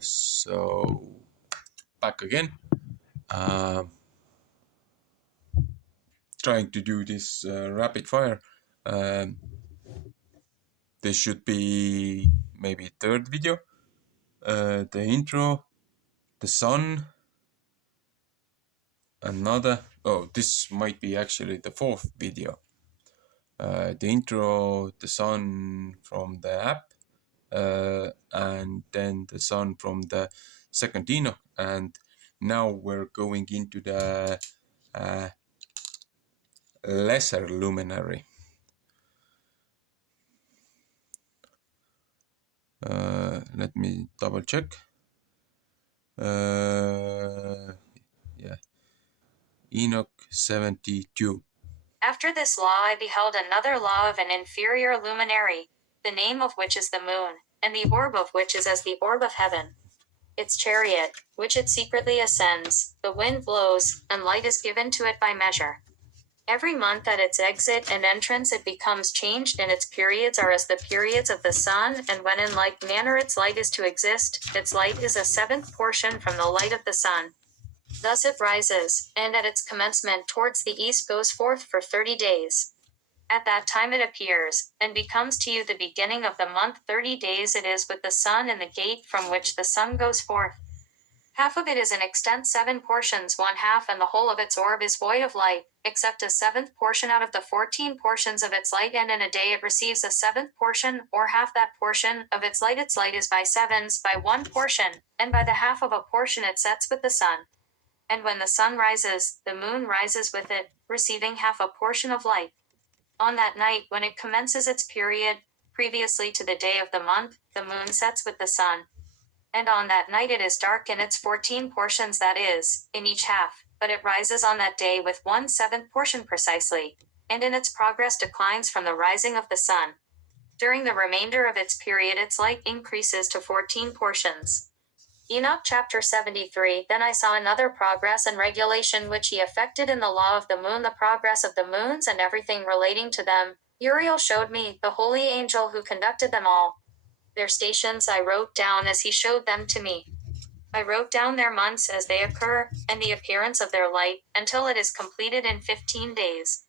So back again. Trying to do this rapid fire. This should be maybe third video. The intro, the sun, another. Oh, this might be actually the fourth video. The intro, the sun from the app, and then the sun from the second enoch. And now we're going into the lesser luminary. Let me double check. Yeah, Enoch 72. After this law I beheld another law of an inferior luminary, the name of which is the moon, and the orb of which is as the orb of heaven. Its chariot, which it secretly ascends, the wind blows, and light is given to it by measure. Every month at its exit and entrance it becomes changed, and its periods are as the periods of the sun, and when in like manner its light is to exist, its light is a seventh portion from the light of the sun. Thus it rises, and at its commencement towards the east goes forth for 30 days. At that time it appears, and becomes to you the beginning of the month. 30 days it is with the sun in the gate from which the sun goes forth. Half of it is in extent 7 portions, 1/2, and the whole of its orb is void of light, except a 7th portion out of the 14 portions of its light, and in a day it receives a 7th portion, or half that portion, of its light. Its light is by sevens, by 1 portion, and by the half of a portion it sets with the sun. And when the sun rises, the moon rises with it, receiving half a portion of light. On that night, when it commences its period, previously to the day of the month, the moon sets with the sun. And on that night it is dark in its 14 portions, that is, in each half, but it rises on that day with 1/7 portion precisely, and in its progress declines from the rising of the sun. During the remainder of its period its light increases to 14 portions. Enoch chapter 73. Then I saw another progress and regulation which he effected in the law of the moon, the progress of the moons and everything relating to them. Uriel showed me, the holy angel who conducted them all. Their stations I wrote down as he showed them to me. I wrote down their months as they occur, and the appearance of their light, until it is completed in 15 days.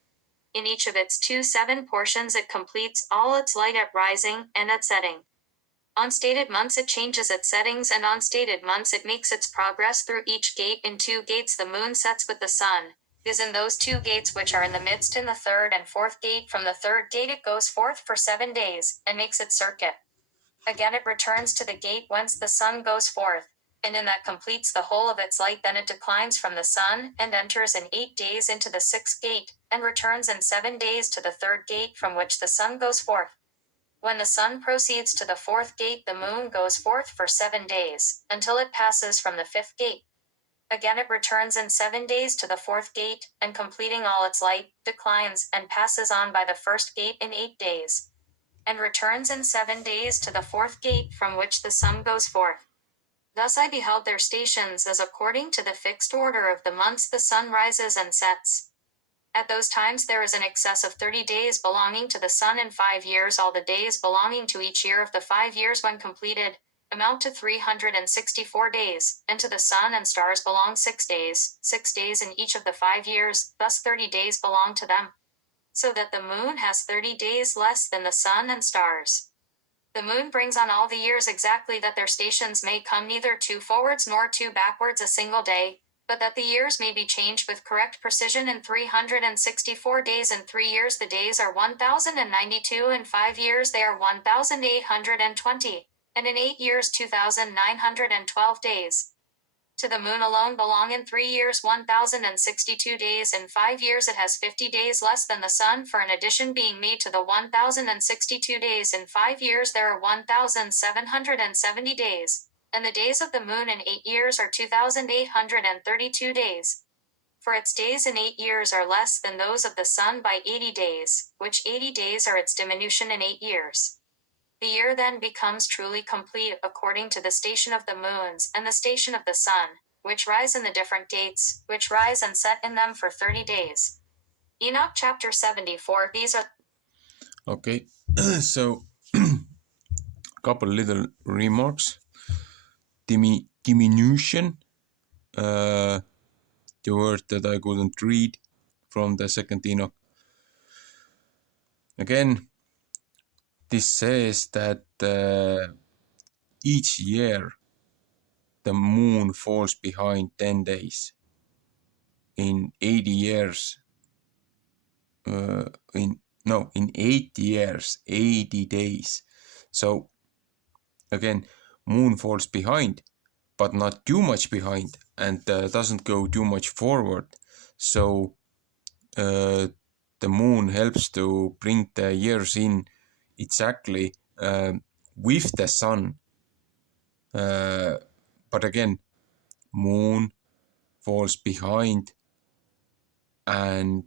In each of its 7 portions it completes all its light at rising and at setting. On stated months it changes its settings, and on stated months it makes its progress through each gate. In 2 gates the moon sets with the sun, is in those 2 gates which are in the midst. In the 3rd and 4th gate, from the 3rd gate it goes forth for 7 days, and makes its circuit. Again it returns to the gate whence the sun goes forth, and in that completes the whole of its light. Then it declines from the sun, and enters in 8 days into the 6th gate, and returns in 7 days to the 3rd gate from which the sun goes forth. When the sun proceeds to the 4th gate the moon goes forth for 7 days, until it passes from the 5th gate. Again it returns in 7 days to the 4th gate, and completing all its light, declines, and passes on by the 1st gate in 8 days. And returns in 7 days to the 4th gate from which the sun goes forth. Thus I beheld their stations as according to the fixed order of the months the sun rises and sets. At those times there is an excess of 30 days belonging to the sun in 5 years. All the days belonging to each year of the 5 years when completed amount to 364 days, and to the sun and stars belong 6 days, 6 days in each of the 5 years, thus 30 days belong to them. So that the moon has 30 days less than the sun and stars. The moon brings on all the years exactly, that their stations may come neither 2 forwards nor 2 backwards a single day, but that the years may be changed with correct precision. In 364 days in 3 years the days are 1092, in 5 years they are 1820, and in 8 years 2912 days. To the moon alone belong in 3 years 1062 days. In 5 years it has 50 days less than the sun, for an addition being made to the 1062 days. In 5 years there are 1770 days, and the days of the moon in 8 years are 2832 days. For its days in 8 years are less than those of the sun by 80 days, which 80 days are its diminution in 8 years. The year then becomes truly complete according to the station of the moons and the station of the sun, which rise in the different gates, which rise and set in them for 30 days. Enoch chapter 74. These are... Okay, so couple little remarks. diminution, the word that I couldn't read from the second Enoch. Again, this says that each year the moon falls behind 10 days. In 80 years, in 8 years, 80 days. So again, moon falls behind, but not too much behind, and doesn't go too much forward. So the moon helps to bring the years in exactly with the sun. But again, moon falls behind, and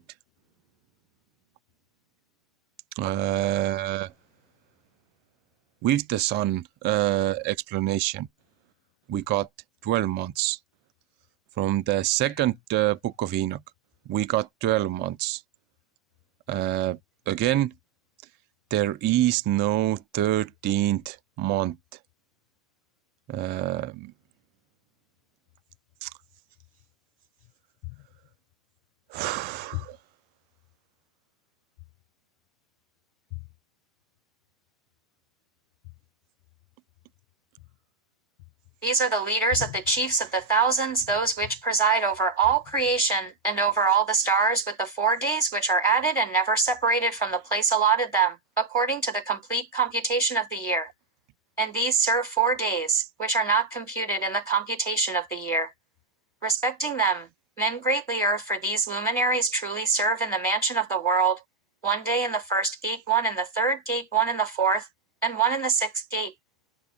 with the sun explanation, we got 12 months. From the second book of Enoch, we got 12 months. Again, there is no 13th month. These are the leaders of the chiefs of the thousands, those which preside over all creation, and over all the stars, with the 4 days which are added and never separated from the place allotted them, according to the complete computation of the year. And these serve 4 days, which are not computed in the computation of the year. Respecting them, men greatly err, for these luminaries truly serve in the mansion of the world, 1 day in the first gate, 1 in the third gate, 1 in the fourth, and 1 in the sixth gate.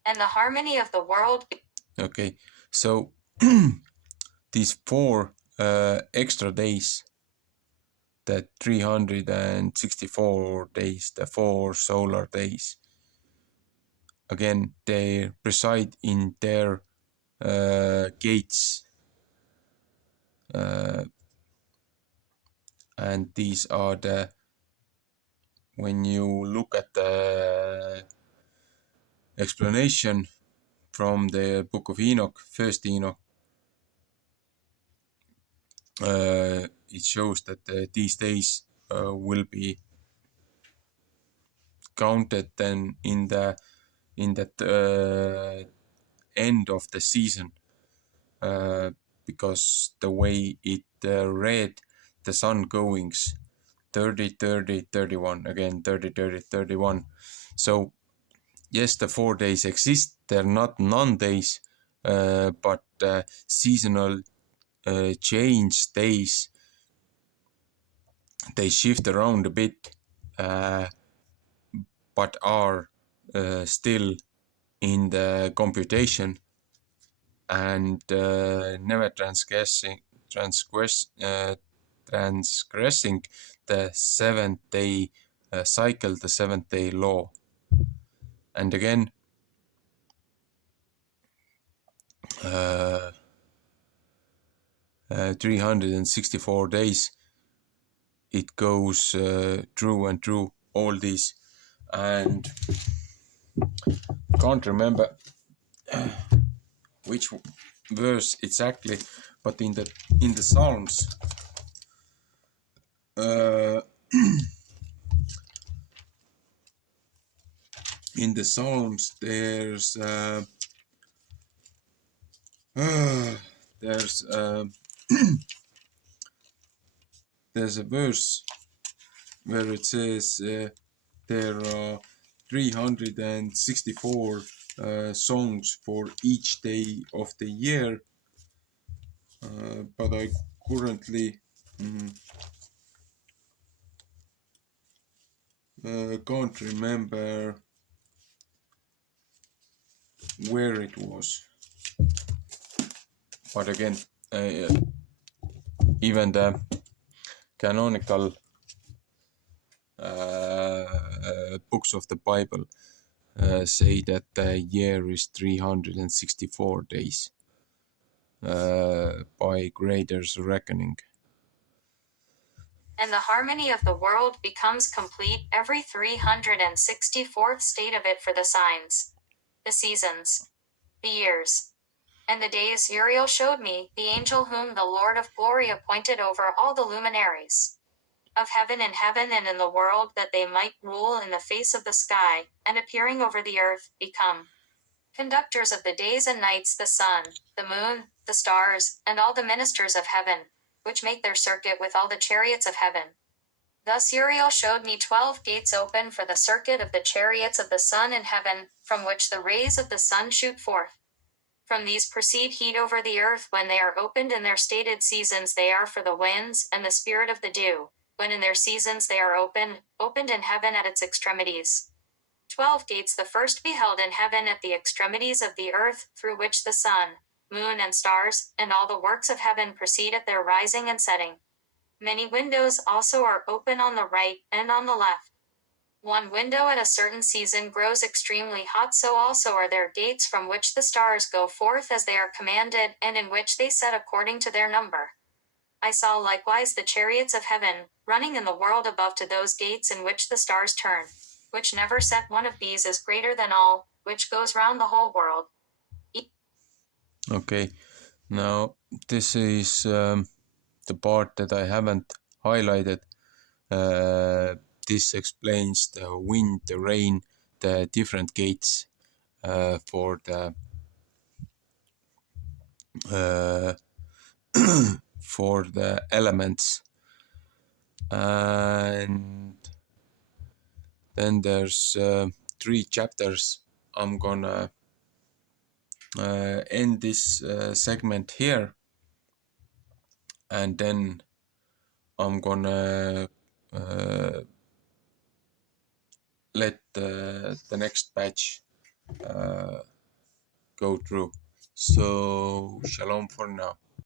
And the harmony of the world. Okay, so these 4 extra days, the 364 days, the 4 solar days, again, they reside in their gates. And these are the, when you look at the explanation from the book of Enoch, first Enoch, it shows that these days will be counted then in the end of the season, because the way it read the sun goings 30 30 31, again 30 30 31. So yes, the 4 days exist, they're not non-days, but seasonal change days, they shift around a bit, but are still in the computation, and never transgressing the 7-day cycle, the 7-day law. And again, 364 days, it goes through and through all these, and can't remember which verse exactly, but in the Psalms, in the Psalms, there's a verse where it says there are 364 songs for each day of the year, but I currently can't remember where it was. But again, even the canonical books of the Bible say that the year is 364 days by Grader's reckoning. And the harmony of the world becomes complete every 364th state of it, for the signs, the seasons, the years, And the days Uriel showed me, the angel whom the Lord of glory appointed over all the luminaries of heaven and in the world, that they might rule in the face of the sky, and appearing over the earth, become conductors of the days and nights, the sun, the moon, the stars, and all the ministers of heaven, which make their circuit with all the chariots of heaven. Thus Uriel showed me 12 gates open for the circuit of the chariots of the sun in heaven, from which the rays of the sun shoot forth. From these proceed heat over the earth. When they are opened in their stated seasons, they are for the winds and the spirit of the dew. When in their seasons they are opened in heaven at its extremities. 12 gates the first beheld in heaven at the extremities of the earth, through which the sun, moon, and stars, and all the works of heaven proceed at their rising and setting. Many windows also are open on the right and on the left. One window at a certain season grows extremely hot, so also are there gates from which the stars go forth as they are commanded, and in which they set according to their number. I saw likewise the chariots of heaven, running in the world above to those gates in which the stars turn, which never set. One of these is greater than all, which goes round the whole world. Okay, now this is the part that I haven't highlighted. Uh, this explains the wind, the rain, the different gates for the uh, for the elements. And then there's 3 chapters. I'm gonna end this segment here, and then I'm gonna let the next batch go through. So, shalom for now.